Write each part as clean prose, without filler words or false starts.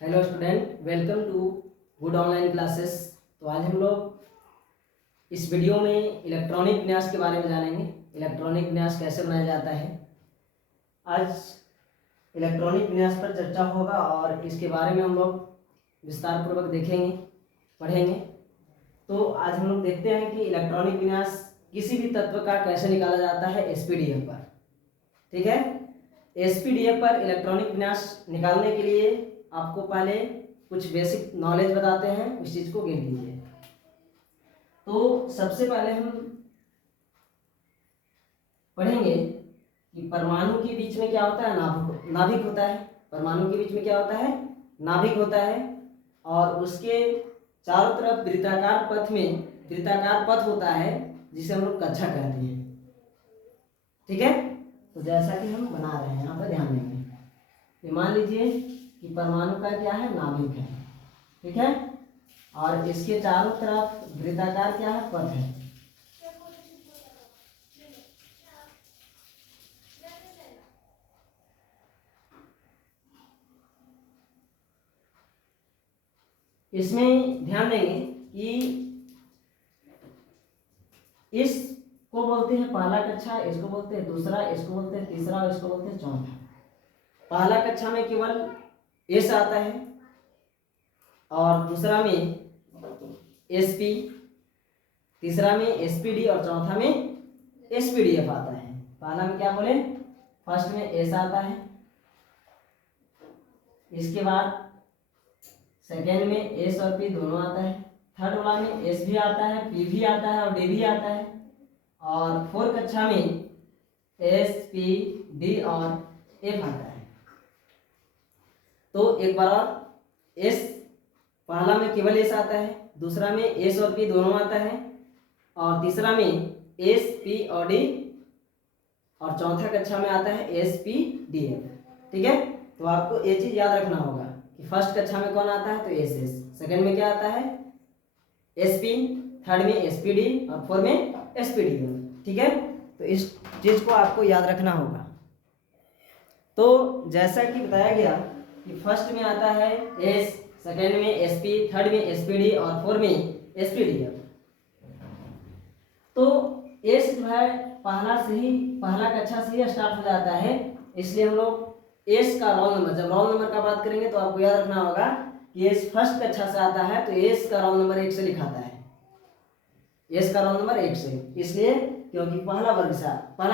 Hello student, welcome to good online classes. तो आज हम लोग इस वीडियो में इलेक्ट्रॉनिक विन्यास के बारे में जानेंगे। इलेक्ट्रॉनिक विन्यास कैसे बनाया जाता है। आज इलेक्ट्रॉनिक विन्यास पर चर्चा होगा और इसके बारे में हम लोग विस्तार पूर्वक देखेंगे, पढ़ेंगे। तो आज हम लोग देखते हैं कि इलेक्ट्रॉनिक विन्यास किसी भी तत्व का कैसे निकाला जाता है एसपीडीएफ पर। ठीक है, एसपीडीएफ पर इलेक्ट्रॉनिक विन्यास निकालने के लिए आपको पहले कुछ बेसिक नॉलेज बताते हैं, उस चीज को गिन लीजिए। तो सबसे पहले हम पढ़ेंगे कि परमाणु के बीच में क्या होता है, नाभिक होता है। परमाणु के बीच में क्या होता है, नाभिक होता है। और उसके चारों तरफ वृत्ताकार पथ होता है, जिसे हम लोग कक्षा कहते हैं। ठीक है, तो जैसा कि हम बना रहे हैं यहाँ पर ध्यान देंगे। मान लीजिए कि परमाणु का क्या है, नाभिक है। ठीक है, और इसके चारों तरफ वृत्ताकार क्या है, पथ है। इसमें ध्यान देंगे कि इसको बोलते हैं पहला कक्षा, इसको बोलते हैं दूसरा, इसको बोलते हैं तीसरा और इसको बोलते हैं चौथा। पहला कक्षा में केवल एस आता है और दूसरा में एसपी, तीसरा में एसपीडी और चौथा में एसपीडीएफ आता है। पहला में क्या बोले, फर्स्ट में एस आता है, इसके बाद सेकेंड में एस और पी दोनों आता है, थर्ड वाला में एस भी आता है, पी भी आता है और डी भी आता है, और फोर्थ कक्षा में एस, पी, डी और एफ आता है। तो एक बार और, एस पहला में केवल एस आता है, दूसरा में एस और पी दोनों आता है, और तीसरा में एस, पी और डी, और चौथा कक्षा में आता है एस, पी, डी, एफ। ठीक है, तो आपको ये चीज याद रखना होगा कि फर्स्ट कक्षा में कौन आता है, तो एस एस, सेकेंड में क्या आता है, एस पी, थर्ड में एस पी डी और फोर्थ में एस पी डी एफ। ठीक है, तो इस चीज को आपको याद रखना होगा। तो जैसा कि बताया गया कि फर्स्ट में आता है एस, सेकेंड में एसपी, थर्ड में एसपीडी और फोर्थ में एसपीडीएफ। तो एस जो है पहला कक्षा से ही स्टार्ट हो जाता है, इसलिए हम लोग एस का रोल नंबर, जब रोल नंबर का बात करेंगे तो आपको याद रखना होगा कि एस फर्स्ट कक्षा से आता है, तो एस का रोल नंबर 1 से लिखाता है। एस का रोल नंबर 1 से, इसलिए क्योंकि पहला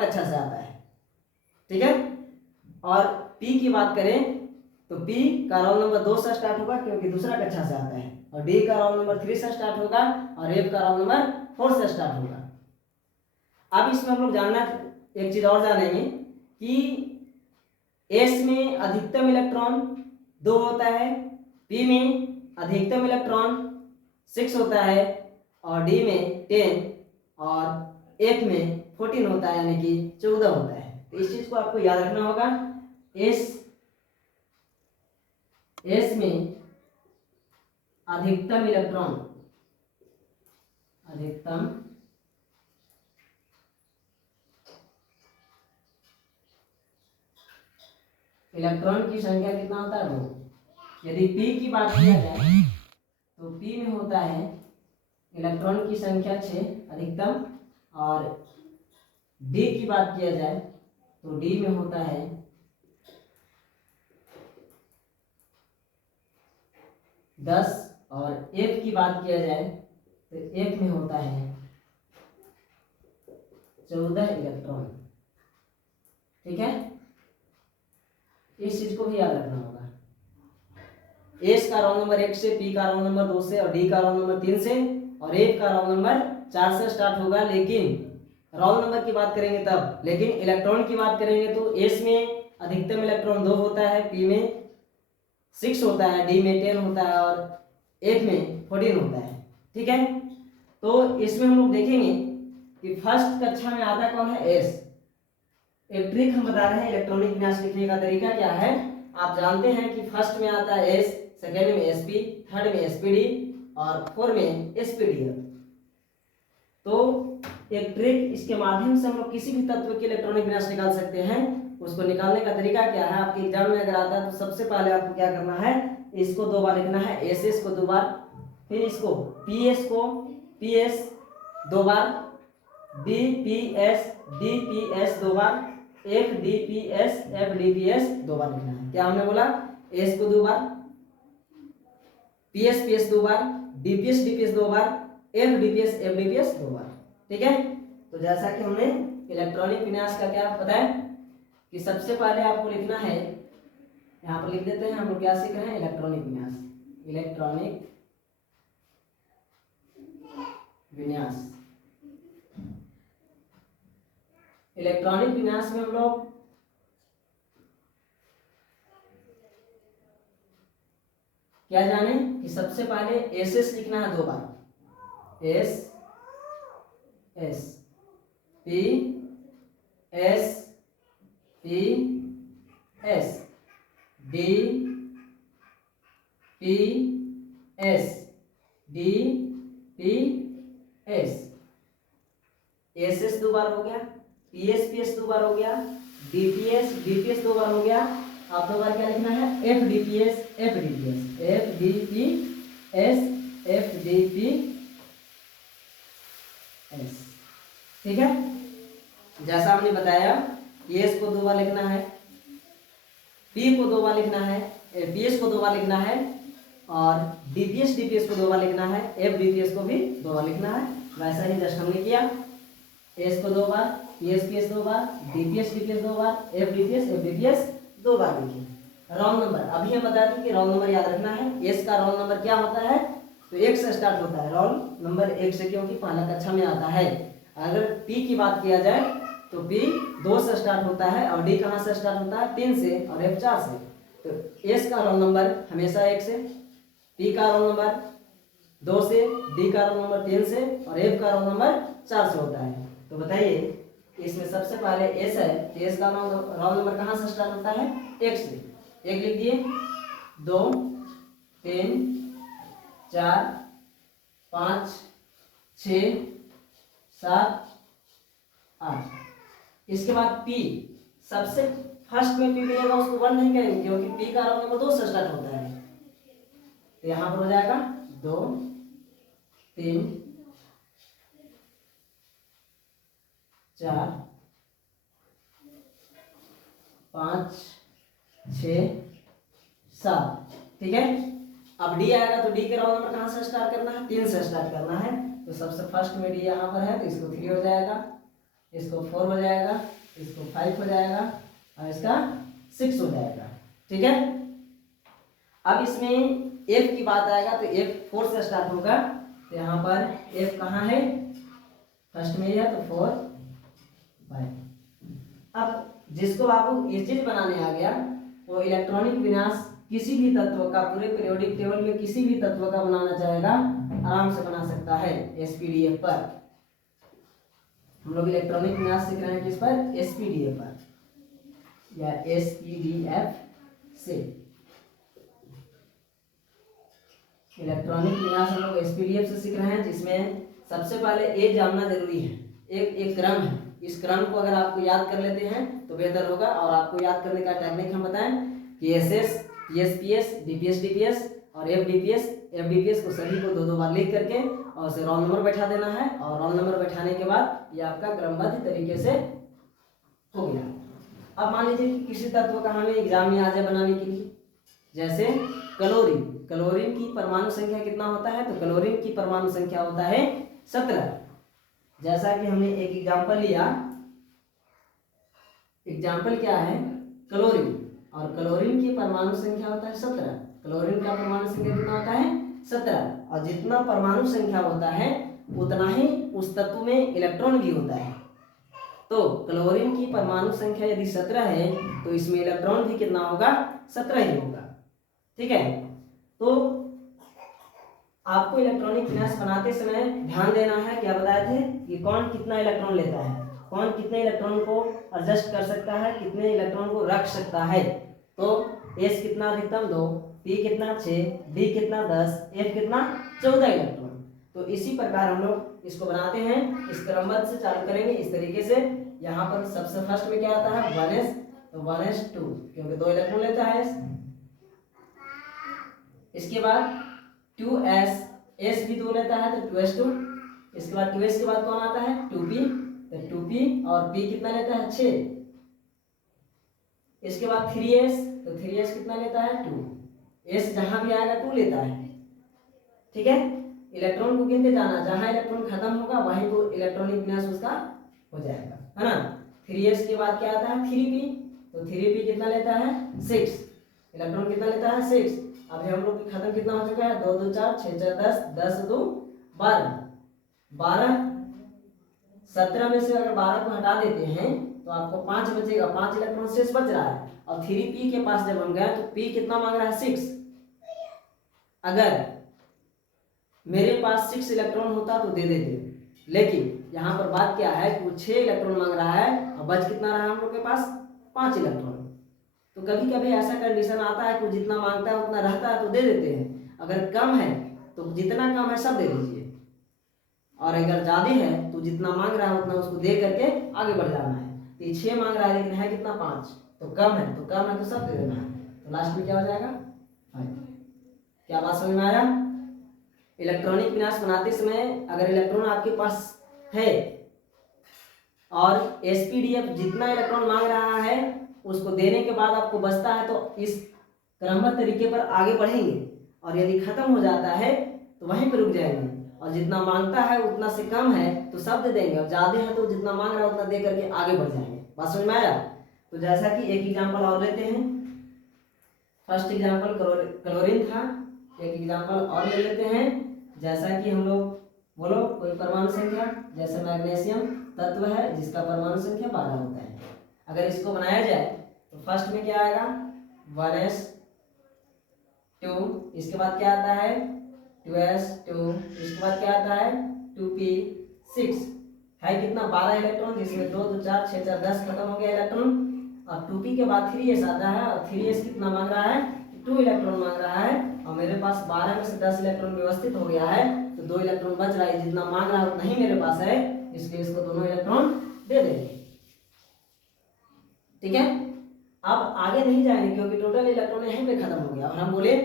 कक्षा से आता है। ठीक है, और पी की बात करें तो P का रोल नंबर 2 से स्टार्ट होगा क्योंकि दूसरा कक्षा से आता है, और D का रोल नंबर 3 से स्टार्ट होगा, और F का रोल नंबर 4 से स्टार्ट होगा। अब इसमें हम लोग एक चीज और जानेंगे कि S में अधिकतम इलेक्ट्रॉन 2 होता है, P में अधिकतम इलेक्ट्रॉन 6 होता है, और D में 10 और F में 14 होता है, यानी कि 14 होता है। तो इस चीज को आपको याद रखना होगा। एस में अधिकतम इलेक्ट्रॉन की संख्या कितना होता है, 2। यदि पी की बात किया जाए तो पी में होता है इलेक्ट्रॉन की संख्या 6 अधिकतम, और डी की बात किया जाए तो डी में होता है 10, और एफ की बात किया जाए तो एफ में होता है 14 इलेक्ट्रॉन। ठीक है, इस चीज को भी याद रखना होगा। एस का रोल नंबर 1 से, पी का रोल नंबर 2 से, और डी का रोल नंबर 3 से, और एफ का रोल नंबर 4 से स्टार्ट होगा। लेकिन रोल नंबर की बात करेंगे तब, लेकिन इलेक्ट्रॉन की बात करेंगे तो एस में अधिकतम इलेक्ट्रॉन 2 होता है, पी में 6 होता है, डी में 10 होता है, और एफ में 14 होता है। ठीक है, तो इसमें हम लोग देखेंगे कि फर्स्ट कक्षा में आता कौन है, एस। एक ट्रिक हम बता रहे हैं, इलेक्ट्रॉनिक विन्यास लिखने का तरीका क्या है। आप जानते हैं कि फर्स्ट में आता है एस, सेकेंड में एसपी, थर्ड में एसपीडी और फोर्थ में एसपीडीएफ। तो एक ट्रिक, इसके माध्यम से हम लोग किसी भी तत्व के इलेक्ट्रॉनिक विन्यास निकाल सकते हैं। उसको निकालने का तरीका क्या है, आपके एग्जाम में अगर आता है तो सबसे पहले आपको क्या करना है, इसको 2 बार लिखना है, एस को 2 बार, फिर इसको पीएस 2 बार, डीपीएस 2 बार, एफडीपीएस 2 बार लिखना है। क्या हमने बोला? एस को 2 बार, पीएस 2 बार, डीपीएस 2 बार, एफडीपीएस 2 बार। ठीक है, तो जैसा कि हमने इलेक्ट्रॉनिक विन्यास का क्या पता है कि सबसे पहले आपको लिखना है, यहाँ पर लिख देते हैं, हम लोग क्या सीख रहे हैं? इलेक्ट्रॉनिक विन्यास। इलेक्ट्रॉनिक विन्यास, इलेक्ट्रॉनिक विन्यास में हम लोग क्या जाने कि सबसे पहले एस लिखना है 2 बार, S P S D P S S 2 बार हो गया, पीएस 2 बार हो गया, डीपीएस 2 बार हो गया। आप 2 बार क्या लिखना है? एफडीपीएस। ठीक है, जैसा हमने बताया, एस को 2 बार लिखना है, पी को 2 बार लिखना है, पीएस को 2 बार लिखना है, और डीपीएस को 2 बार लिखना है, एफडीपीएस को भी 2 बार लिखना है। वैसा ही जस्ट हमने किया, एस को 2 बार, पीएस 2 बार, डीपीएस 2 बार, एफडीपीएस 2 बार लिखिए। रोल नंबर अभी हम बता दें कि रोल नंबर याद रखना है। एस का रोल नंबर क्या होता है? तो 1 से स्टार्ट होता है, रोल नंबर 1 से, क्योंकि पहला कक्षा में आता है। अगर पी की बात किया जाए तो पी 2 से स्टार्ट होता है, और डी कहाँ से स्टार्ट होता है? 3 से, और एफ 4 से। तो एस का रोल नंबर हमेशा 1 से, पी का रोल नंबर 2 से, डी का रोल नंबर 3 से, और एफ का रोल नंबर 4 से होता है। तो बताइए, इसमें सबसे पहले एस है, तो एस का रोल नंबर कहाँ से स्टार्ट होता है? 1 से। 1 लिख दिए, 2 3 4 5 6 7 8। इसके बाद पी, सबसे फर्स्ट में पी मिलेगा उसको 1 नहीं कहेंगे, क्योंकि पी का रोल नंबर 2 से स्टार्ट होता है। तो यहाँ पर हो जाएगा 2 3 4 5 6 7। ठीक है, अब डी आएगा, तो डी के रोल नंबर कहाँ से स्टार्ट करना है? 3 से स्टार्ट करना है। तो सबसे फर्स्ट में डी यहाँ पर है, तो इसको 3 हो जाएगा, इसको 4 हो जाएगा, इसको 5 हो जाएगा, और इसका 6 हो जाएगा। ठीक है, अब इसमें एफ की बात आएगा, तो एफ 4 से स्टार्ट होगा। तो यहाँ पर एफ कहाँ है? फर्स्ट में है, तो 4 5। अब जिसको आपको ये चीज बनाने आ गया, वो इलेक्ट्रॉनिक विन्यास किसी भी तत्व का, पूरे पीरियोडिक टेबल में किसी भी तत्व का बनाना चाहेगा, आराम से बना सकता है एसपीडीएफ पर। हम लोग इलेक्ट्रॉनिक विन्यास सीख रहे हैं किस पर? एसपीडीएफ पर, या एसपीडीएफ से। इलेक्ट्रॉनिक विन्यास हम लोग एसपीडीएफ से सीख रहे हैं, जिसमें सबसे पहले ए जानना जरूरी है। एक क्रम है, इस क्रम को अगर आपको याद कर लेते हैं तो बेहतर होगा। और आपको याद करने का टेक्निक हम बताएं कि एसएस, पीएसपीएस, डीपीएस और एफडीपीएस को सभी को 2-2 बार लिख करके और उसे रोल नंबर बैठा देना है। और रोल नंबर बैठाने के बाद ये आपका क्रमबद्ध तरीके से हो गया। अब मान लीजिए कि किसी तत्व का हमें एग्जाम में आ जाए बनाने के लिए, जैसे क्लोरीन की परमाणु संख्या कितना होता है? तो क्लोरीन की परमाणु संख्या होता है 17। जैसा कि हमने एक एग्जाम्पल लिया, एग्जाम्पल क्या है? क्लोरीन, और क्लोरीन की परमाणु संख्या होता है 17। क्लोरीन का परमाणु संख्या कितना होता है? 17। और जितना परमाणु संख्या होता है उतना ही उस तत्व में इलेक्ट्रॉन भी होता है। तो क्लोरीन की परमाणु संख्या यदि 17 है तो इसमें इलेक्ट्रॉन भी कितना होगा? 17 ही होगा। ठीक है, तो आपको इलेक्ट्रॉनिक विन्यास बनाते समय ध्यान देना है, क्या बताए थे कि कौन कितना इलेक्ट्रॉन लेता है, कौन कितने इलेक्ट्रॉन को एडजस्ट कर सकता है, कितने इलेक्ट्रॉन को रख सकता है। तो एस कितना अधिकतम 2, पी कितना 6, डी कितना 10, एफ कितना 14 इलेक्ट्रॉन। तो इसी प्रकार हम लोग इसको बनाते हैं, इस क्रमबद्ध से चालू करेंगे इस तरीके से। यहाँ पर सबसे फर्स्ट में क्या आता है? 1s, तो 1s2, क्योंकि 2 इलेक्ट्रॉन लेता है। इसके बाद 2s, s भी 2 लेता है तो 2s2। इसके बाद 2s के बाद कौन आता है 2p, तो 2p और p कितना लेता है 6। इसके बाद 3s, तो 3s कितना लेता है 2। s जहां भी आएगा 2 लेता है, ठीक है। इलेक्ट्रॉन को गिनते जाना, जहां इलेक्ट्रॉन खत्म होगा वहीं तो इलेक्ट्रॉनिक विन्यास उसका हो जाएगा, है ना। 3s के बाद क्या आता है 3p, तो 3p कितना लेता है 6, इलेक्ट्रॉन कितना लेता है 6। अभी हम लोग खत्म कितना हो चुका है 2 2 4 6 4 10, 10 2 12, 12 17 में से अगर 12 को हटा देते हैं तो आपको 5 बचेगा, 5 इलेक्ट्रॉन शेष बच रहा है। और 3p के पास जब हम गए तो p कितना मांग रहा है 6। अगर मेरे पास 6 इलेक्ट्रॉन होता तो दे देते, लेकिन यहाँ पर बात क्या है कि वो 6 इलेक्ट्रॉन मांग रहा है और बच कितना रहा हम लोग के पास 5 इलेक्ट्रॉन। तो कभी कभी ऐसा कंडीशन आता है कि जितना मांगता है उतना रहता है तो दे देते हैं, अगर कम है तो जितना कम है सब दे दीजिए, और अगर ज़्यादा है तो जितना मांग रहा है उतना उसको दे करके आगे बढ़ जाना है। तो ये 6 मांग रहा है लेकिन है कितना 5, तो कम है तो सब दे देना है, तो लास्ट में क्या हो जाएगा 5। क्या बात समझ में आया। इलेक्ट्रॉनिक विन्यास बनाते समय अगर इलेक्ट्रॉन आपके पास है और SPDF जितना इलेक्ट्रॉन मांग रहा है उसको देने के बाद आपको बचता है तो इस क्रमबद्ध तरीके पर आगे बढ़ेंगे, और यदि खत्म हो जाता है तो वहीं पर रुक जाएंगे, और जितना मांगता है उतना से कम है तो सब दे देंगे, और ज़्यादा है तो जितना मांग रहा है उतना दे करके आगे बढ़ जाएंगे। बात समझ में आया। तो जैसा कि एक एग्जाम्पल और लेते हैं, फर्स्ट एग्जाम्पल क्लोरीन था, एक एग्जाम्पल और ले लेते हैं। जैसा कि हम लोग बोलो कोई परमाणु संख्या, जैसे मैग्नीशियम तत्व है जिसका परमाणु संख्या 12 होता है। अगर इसको बनाया जाए तो फर्स्ट में क्या आएगा 1s2, इसके बाद क्या आता है 2s2, इसके बाद क्या आता है 2p6, है कितना 12 इलेक्ट्रॉन, जिसमें 2 2 4 6 4 10 खत्म हो गया इलेक्ट्रॉन। और 2p के बाद 3s आता है, और 3s कितना मांग रहा है 2 इलेक्ट्रॉन मांग रहा है, और मेरे पास 12 में से 10 इलेक्ट्रॉन व्यवस्थित हो गया है तो 2 इलेक्ट्रॉन बच रहा है, जितना मांग रहा है उतना ही मेरे पास है, इसलिए इसको दोनों इलेक्ट्रॉन दे देंगे, ठीक है। अब आगे नहीं जाएंगे क्योंकि टोटल इलेक्ट्रॉन यहीं पे खत्म हो गया, और हम बोले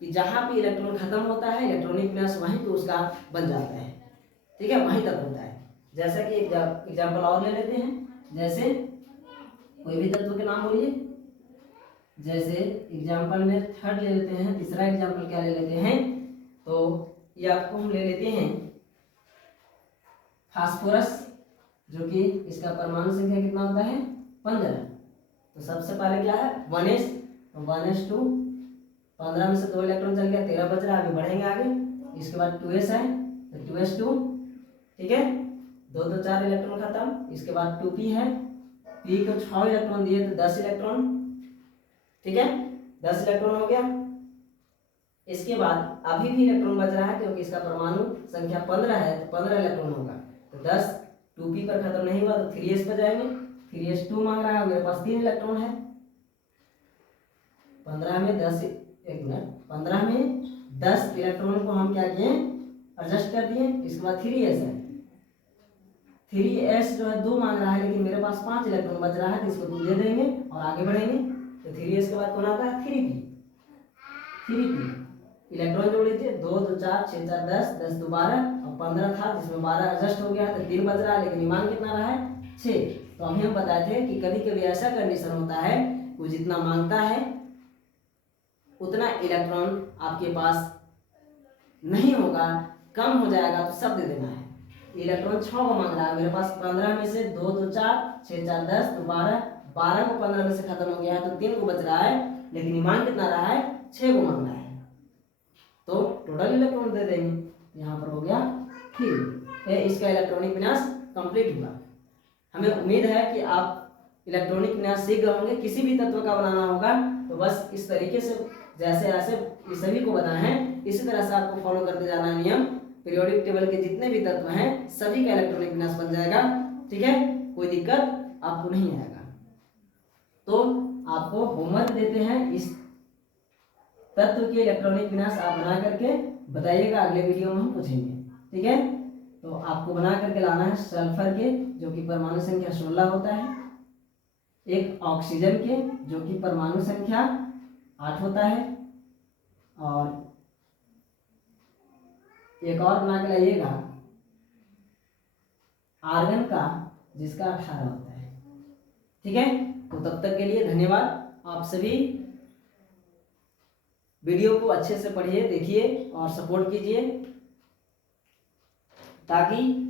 कि जहां पे इलेक्ट्रॉन खत्म होता है इलेक्ट्रॉनिक विन्यास वहीं पे उसका बन जाता है, ठीक है, वहीं तक होता है। जैसा कि एग्जाम्पल और ले लेते हैं, जैसे कोई भी तत्व के नाम बोलिए, जैसे एग्जाम्पल में थर्ड ले लेते हैं, तीसरा एग्जाम्पल क्या ले लेते हैं, तो ये आपको हम ले लेते हैं फास्फोरस, जो कि इसका परमाणु संख्या कितना होता है 15। तो सबसे पहले क्या है 1s, तो 1s2, 15 में से 2 इलेक्ट्रॉन चल गया 13 बच रहा है, अभी बढ़ेंगे आगे। इसके बाद 2s है तो 2s2, ठीक है, 2 2 4 इलेक्ट्रॉन खत्म। इसके बाद 2p है, p को 6 इलेक्ट्रॉन दिए तो 10 इलेक्ट्रॉन, ठीक है, 10 इलेक्ट्रॉन हो गया। इसके बाद अभी भी इलेक्ट्रॉन बच रहा है क्योंकि इसका परमाणु संख्या 15 है तो 15 इलेक्ट्रॉन होगा, तो 10 2p पर खत्म नहीं हुआ तो 3s पर जाएंगे। 3s2 मांग रहा है, मेरे पास 3 इलेक्ट्रॉन है, 15 में 10, एक मिनट, 15 में 10 इलेक्ट्रॉन को हम क्या किए एडजस्ट कर दिए। इसके बाद 3s है, 3s जो है 2 मांग रहा है लेकिन मेरे पास 5 इलेक्ट्रॉन बच रहा है तो इसको 2 दे देंगे और आगे बढ़ेंगे। तो 3s के बाद कौन आता है 3p, इलेक्ट्रॉन जोड़ लीजिए, 2 2 4 6 4 10, 10 2 12 और 15 था जिसमें 12 एडजस्ट हो गया तो 3 बच रहा है, लेकिन मान कितना रहा है 6। तो अभी हम बताए थे कि कभी कभी ऐसा कंडीशन होता है वो जितना मांगता है उतना इलेक्ट्रॉन आपके पास नहीं होगा, कम हो जाएगा तो सब दे देना है। इलेक्ट्रॉन 6 को मांग रहा है, मेरे पास 15 में से 2 2 4 6 4 10 तो 12, 12 को 15 में से खत्म हो गया है तो 3 को बच रहा है, लेकिन मान कितना रहा है 6 को मांग रहा है, तो टोटल इलेक्ट्रॉन दे देंगे। यहाँ पर हो गया 3, इसका इलेक्ट्रॉनिक विन्यास कंप्लीट हुआ। हमें उम्मीद है कि आप इलेक्ट्रॉनिक विन्यास सीख गए होंगे। किसी भी तत्व का बनाना होगा तो बस इस तरीके से जैसे ये सभी को बनाए हैं इसी तरह से आपको फॉलो करते जाना है नियम। पीरियोडिक टेबल के जितने भी तत्व हैं सभी का इलेक्ट्रॉनिक विन्यास बन जाएगा, ठीक है, कोई दिक्कत आपको नहीं आएगा। तो आपको होमवर्क देते हैं, इस तत्व के इलेक्ट्रॉनिक विन्यास आप बना करके बताइएगा, अगले वीडियो में हम पूछेंगे, ठीक है। तो आपको बना करके लाना है सल्फर के जो कि परमाणु संख्या 16 होता है, एक ऑक्सीजन के जो कि परमाणु संख्या 8 होता है, और एक और बना के लाइएगा आर्गन का जिसका 18 होता है। ठीक है, तो तब तक के लिए धन्यवाद। आप सभी वीडियो को अच्छे से पढ़िए, देखिए और सपोर्ट कीजिए, ताकि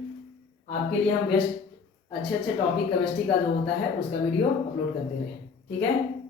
आपके लिए हम बेस्ट अच्छे अच्छे टॉपिक केमिस्ट्री का जो होता है उसका वीडियो अपलोड करते रहें। ठीक है।